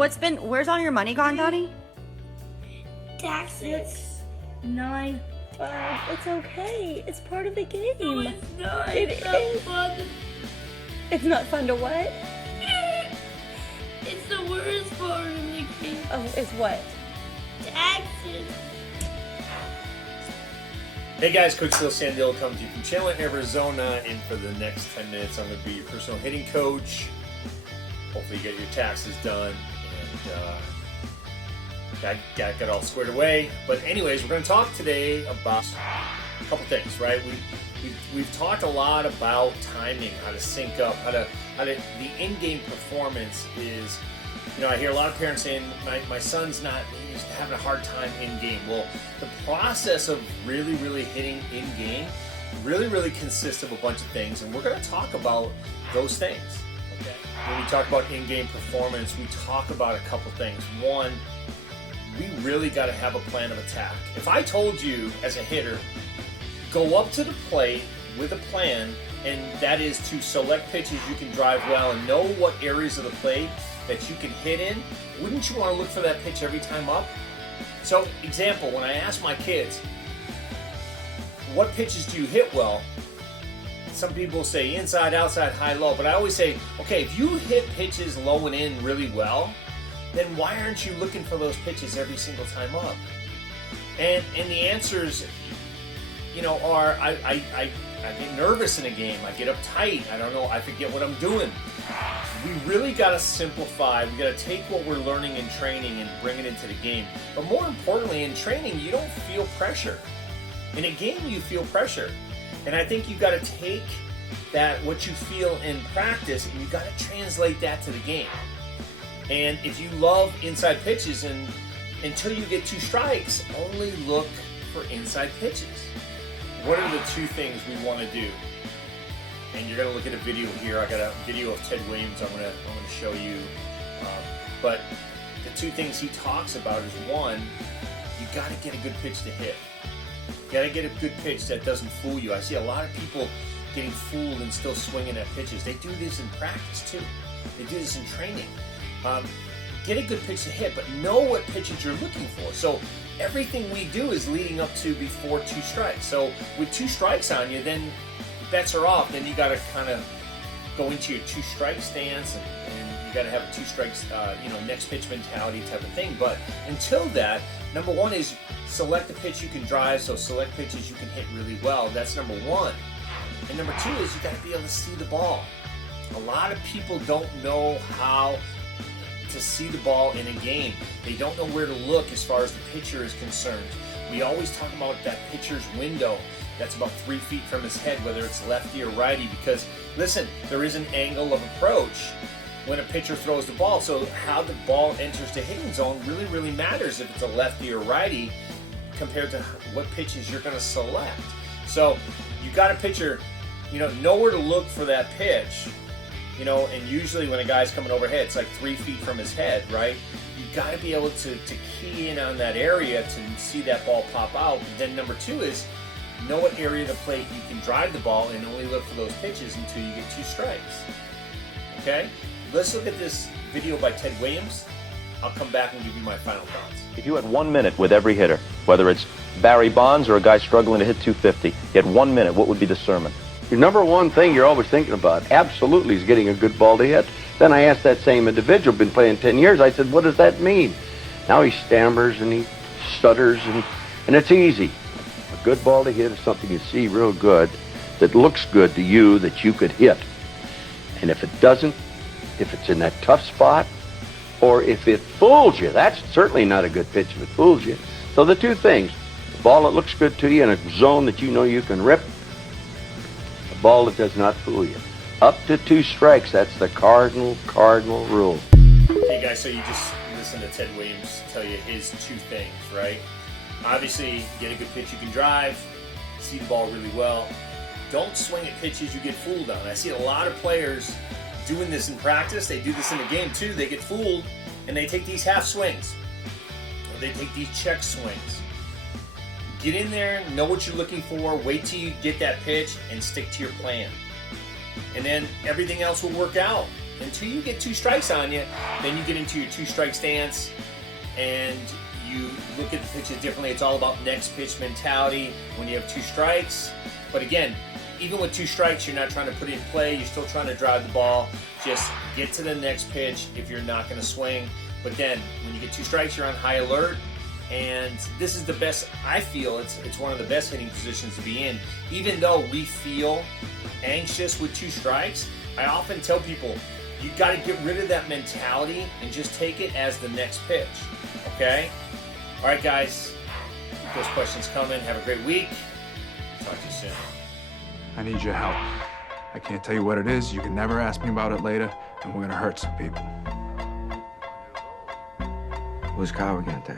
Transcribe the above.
Where's all your money gone, Donnie? Taxes. 6, 9, 5. It's okay. It's part of the game. No, it's not. It's not fun. It's not fun to what? It's the worst part of the game. Oh, it's what? Taxes. Hey guys, Coach Phil Sandillo coming to you from Chandler, Arizona, and for the next 10 minutes I'm going to be your personal hitting coach. Hopefully you get your taxes done and got all squared away. But anyways, we're going to talk today about a couple things, right? We've talked a lot about timing, how to sync up, how to the in-game performance is. You know, I hear a lot of parents saying, my son's he's having a hard time in-game. Well, the process of really hitting in-game really consists of a bunch of things, and we're going to talk about those things. Okay. When we talk about in-game performance, we talk about a couple things. One, we really got to have a plan of attack. If I told you as a hitter, go up to the plate with a plan, and that is to select pitches you can drive well and know what areas of the plate that you can hit in, wouldn't you want to look for that pitch every time up? So, example, when I ask my kids, what pitches do you hit well? Some people say inside, outside, high, low, but I always say, okay, if you hit pitches low and in really well, then why aren't you looking for those pitches every single time up? And the answers, you know, are I get nervous in a game, I get uptight, I don't know, I forget what I'm doing. We really got to simplify. We got to take what we're learning in training and bring it into the game. But more importantly, in training, you don't feel pressure. In a game, you feel pressure. And I think you got to take that, what you feel in practice, and you got to translate that to the game. And if you love inside pitches, and until you get 2 strikes, only look for inside pitches. What are the 2 things we want to do? And you're gonna look at a video here. I got a video of Ted Williams. I'm gonna show you. But the 2 things he talks about is, one, you gotta get a good pitch to hit. You gotta get a good pitch that doesn't fool you. I see a lot of people getting fooled and still swinging at pitches. They do this in practice too. They do this in training. Get a good pitch to hit, but know what pitches you're looking for. So everything we do is leading up to before 2 strikes. So with 2 strikes on you, then bets are off. Then you got to kind of go into your 2 strike stance, and you got to have a 2 strikes, next pitch mentality type of thing. But until that, number 1 is select the pitch you can drive. So select pitches you can hit really well. That's number 1. And number 2 is you got to be able to see the ball. A lot of people don't know how to see the ball in a game. They don't know where to look as far as the pitcher is concerned. We always talk about that pitcher's window. That's about 3 feet from his head, whether it's lefty or righty, because listen, there is an angle of approach when a pitcher throws the ball. So how the ball enters the hitting zone really matters if it's a lefty or righty compared to what pitches you're going to select. So you got a pitcher, know where to look for that pitch. And usually when a guy's coming overhead, it's like 3 feet from his head, right? You got to be able to key in on that area to see that ball pop out. But then number 2 is know what area of the plate you can drive the ball, and only look for those pitches until you get 2 strikes. Okay? Let's look at this video by Ted Williams. I'll come back and give you my final thoughts. If you had 1 minute with every hitter, whether it's Barry Bonds or a guy struggling to hit 250, you had 1 minute, what would be the sermon? Your number 1 thing you're always thinking about, absolutely, is getting a good ball to hit. Then I asked that same individual, been playing 10 years, I said, what does that mean? Now he stammers and he stutters, and it's easy. A good ball to hit is something you see real good, that looks good to you, that you could hit. And if it doesn't, if it's in that tough spot, or if it fools you, that's certainly not a good pitch if it fools you. So the 2 things, the ball that looks good to you in a zone that you know you can rip, ball that does not fool you. Up to 2 strikes, that's the cardinal rule. Okay guys, so you just listen to Ted Williams tell you his 2 things, right? Obviously, get a good pitch you can drive, see the ball really well. Don't swing at pitches you get fooled on. I see a lot of players doing this in practice. They do this in the game too. They get fooled and they take these half swings, or they take these check swings. Get in there, know what you're looking for, wait till you get that pitch, and stick to your plan. And then everything else will work out. until you get 2 strikes on you, then you get into your 2-strike stance and you look at the pitches differently. It's all about next pitch mentality when you have 2 strikes. But again, even with 2 strikes, you're not trying to put it in play. You're still trying to drive the ball. Just get to the next pitch if you're not going to swing. But then when you get 2 strikes, you're on high alert. And this is the best, I feel, it's one of the best hitting positions to be in. Even though we feel anxious with 2 strikes, I often tell people, you got to get rid of that mentality and just take it as the next pitch, okay? All right, guys, keep those questions coming. Have a great week. Talk to you soon. I need your help. I can't tell you what it is. You can never ask me about it later, and we're gonna hurt some people. Whose car are we gonna take?